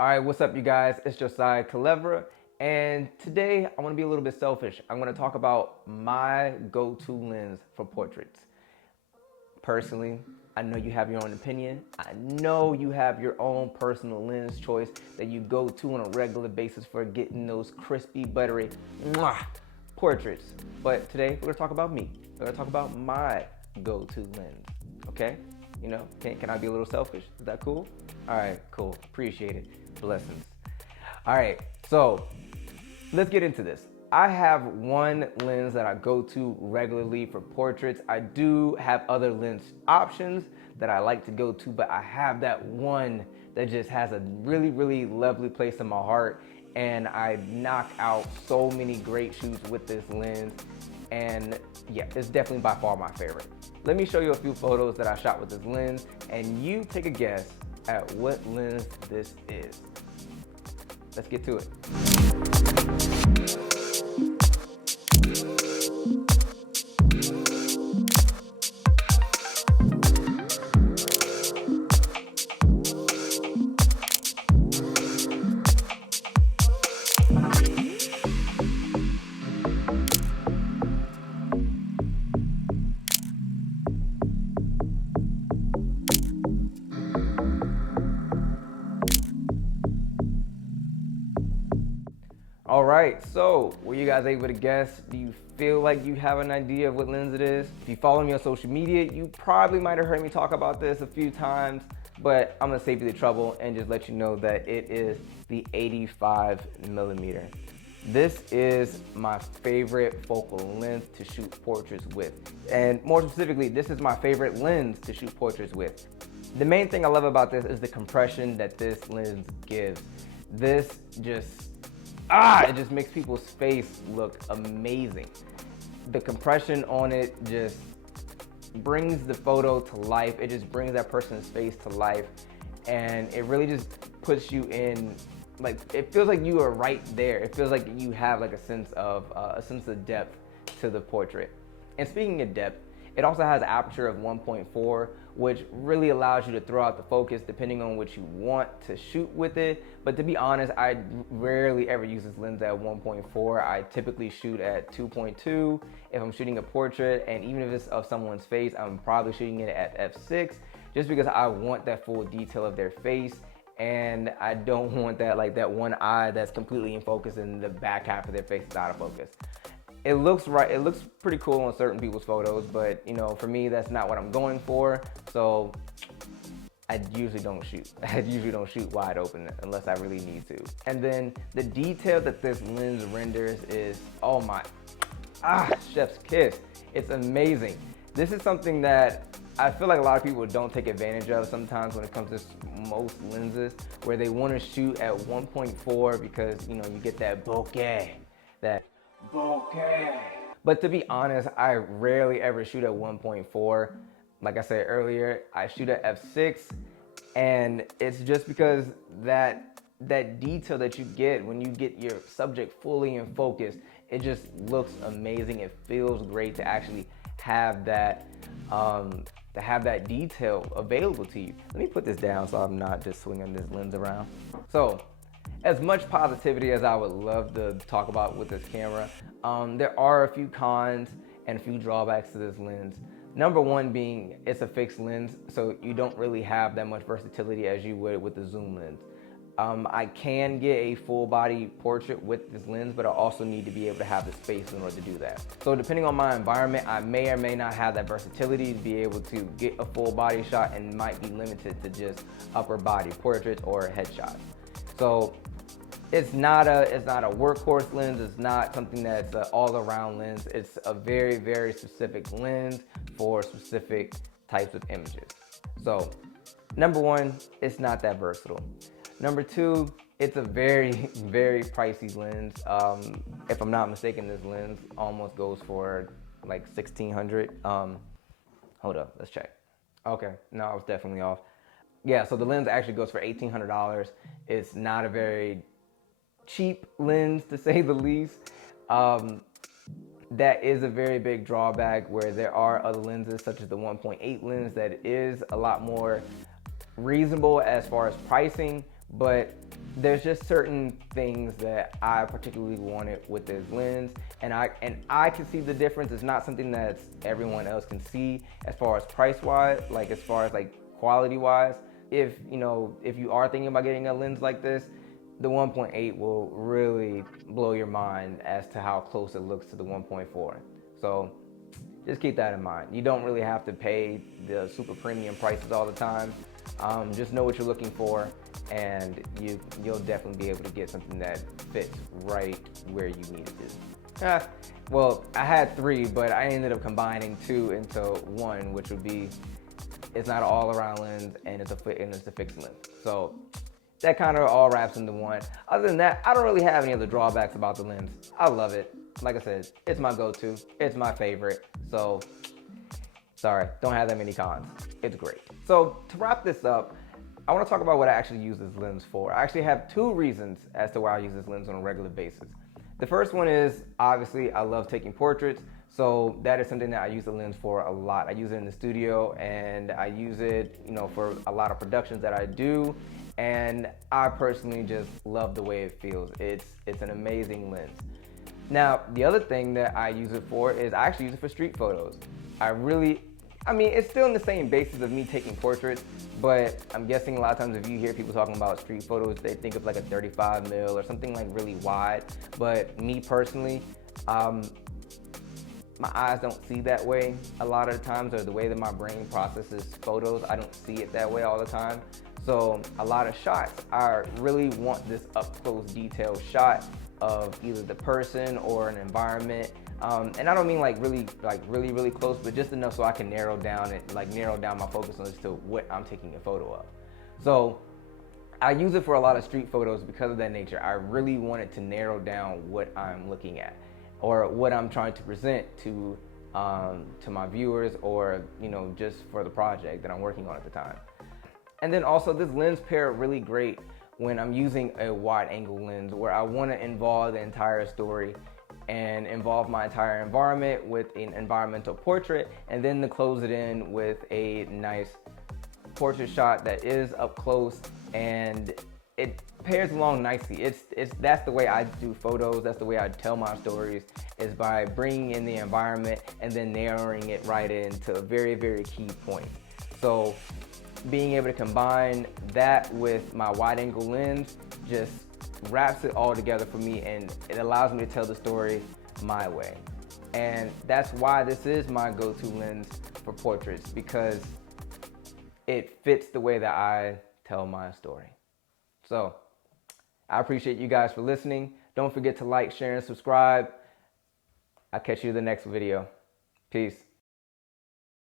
All right, what's up, you guys? It's Josiah Calevra, and today I want to be a little bit selfish. I'm going to talk about my go-to lens for portraits. Personally, I know you have your own opinion. I know you have your own personal lens choice that you go to on a regular basis for getting those crispy, buttery portraits. But today we're going to talk about me. We're going to talk about my go-to lens. Okay? You know, can I be a little selfish? Is that cool? All right, cool. Appreciate it. Blessings. All right, so let's get into this. I have one lens that I go to regularly for portraits. I do have other lens options that I like to go to, but I have that one that just has a really, really lovely place in my heart. And I knock out so many great shoots with this lens. And yeah, it's definitely by far my favorite. Let me show you a few photos that I shot with this lens, and you take a guess at what lens this is. Let's get to it. All right, so were you guys able to guess? Do you feel like you have an idea of what lens it is? If you follow me on social media, you probably might have heard me talk about this a few times, but I'm gonna save you the trouble and just let you know that it is the 85 millimeter. This is my favorite focal length to shoot portraits with. And more specifically, this is my favorite lens to shoot portraits with. The main thing I love about this is the compression that this lens gives. This just it just makes people's face look amazing. The compression on it just brings the photo to life. It just brings that person's face to life. And it really just puts you in, like, it feels like you are right there. It feels like you have like a sense of depth to the portrait. And speaking of depth, it also has an aperture of 1.4, which really allows you to throw out the focus depending on what you want to shoot with it. But to be honest, I rarely ever use this lens at 1.4. I typically shoot at 2.2 if I'm shooting a portrait, and even if it's of someone's face, I'm probably shooting it at f6, just because I want that full detail of their face. And I don't want that, like, that one eye that's completely in focus and the back half of their face is out of focus. It looks right. It looks pretty cool on certain people's photos, but you know, for me, that's not what I'm going for. So I usually don't shoot. I usually don't shoot wide open unless I really need to. And then the detail that this lens renders is, oh my, chef's kiss. It's amazing. This is something that I feel like a lot of people don't take advantage of sometimes when it comes to most lenses, where they want to shoot at 1.4 because, you know, you get that bokeh, that bokeh. But to be honest, I rarely ever shoot at 1.4. Like I said earlier, I shoot at f6, and it's just because that detail that you get when you get your subject fully in focus, it just looks amazing. It feels great to actually have that detail available to you. Let me put this down so I'm not just swinging this lens around. So, as much positivity as I would love to talk about with this camera, there are a few cons and a few drawbacks to this lens. Number one being it's a fixed lens, so you don't really have that much versatility as you would with the zoom lens. I can get a full body portrait with this lens, but I also need to be able to have the space in order to do that. So depending on my environment, I may or may not have that versatility to be able to get a full body shot, and might be limited to just upper body portraits or headshots. So it's not a workhorse lens. It's not something that's an all-around lens. It's a very, very specific lens for specific types of images. So number one, it's not that versatile. Number two, it's a very, very pricey lens. If I'm not mistaken, this lens almost goes for like $1,600. Hold up, let's check. Okay, no, I was definitely off. Yeah, so the lens actually goes for $1,800. It's not a very cheap lens, to say the least. That is a very big drawback, where there are other lenses such as the 1.8 lens that is a lot more reasonable as far as pricing, but there's just certain things that I particularly wanted with this lens, and I can see the difference. It's not something that everyone else can see as far as price wise, like as far as like quality wise. If you are thinking about getting a lens like this, the 1.8 will really blow your mind as to how close it looks to the 1.4. So just keep that in mind. You don't really have to pay the super premium prices all the time. Just know what you're looking for, and you'll definitely be able to get something that fits right where you need it to. Well, I had 3, but I ended up combining 2 into 1, which would be, it's not an all-around lens, and it's a fixed lens. So that kind of all wraps into 1. Other than that, I don't really have any other drawbacks about the lens. I love it. Like I said, it's my go-to. It's my favorite. So, sorry, don't have that many cons. It's great. So to wrap this up, I want to talk about what I actually use this lens for. I actually have 2 reasons as to why I use this lens on a regular basis. The first one is, obviously, I love taking portraits. So that is something that I use the lens for a lot. I use it in the studio, and I use it, for a lot of productions that I do. And I personally just love the way it feels. It's an amazing lens. Now, the other thing that I use it for is I actually use it for street photos. It's still in the same basis of me taking portraits, but I'm guessing a lot of times if you hear people talking about street photos, they think of like a 35 mil or something like really wide. But me personally, my eyes don't see that way a lot of the times, or the way that my brain processes photos, I don't see it that way all the time. So a lot of shots, I really want this up close detailed shot of either the person or an environment. And I don't mean really close, but just enough so I can narrow down my focus as to what I'm taking a photo of. So I use it for a lot of street photos because of that nature. I really wanted to narrow down what I'm looking at, or what I'm trying to present to my viewers, or just for the project that I'm working on at the time. And then also, this lens pair really great when I'm using a wide angle lens where I want to involve the entire story and involve my entire environment with an environmental portrait, and then to close it in with a nice portrait shot that is up close, and it pairs along nicely. That's the way I do photos. That's the way I tell my stories, is by bringing in the environment and then narrowing it right into a very, very key point. So being able to combine that with my wide angle lens just wraps it all together for me, and it allows me to tell the story my way. And that's why this is my go-to lens for portraits, because it fits the way that I tell my story. So I appreciate you guys for listening. Don't forget to like, share, and subscribe. I'll catch you in the next video. Peace.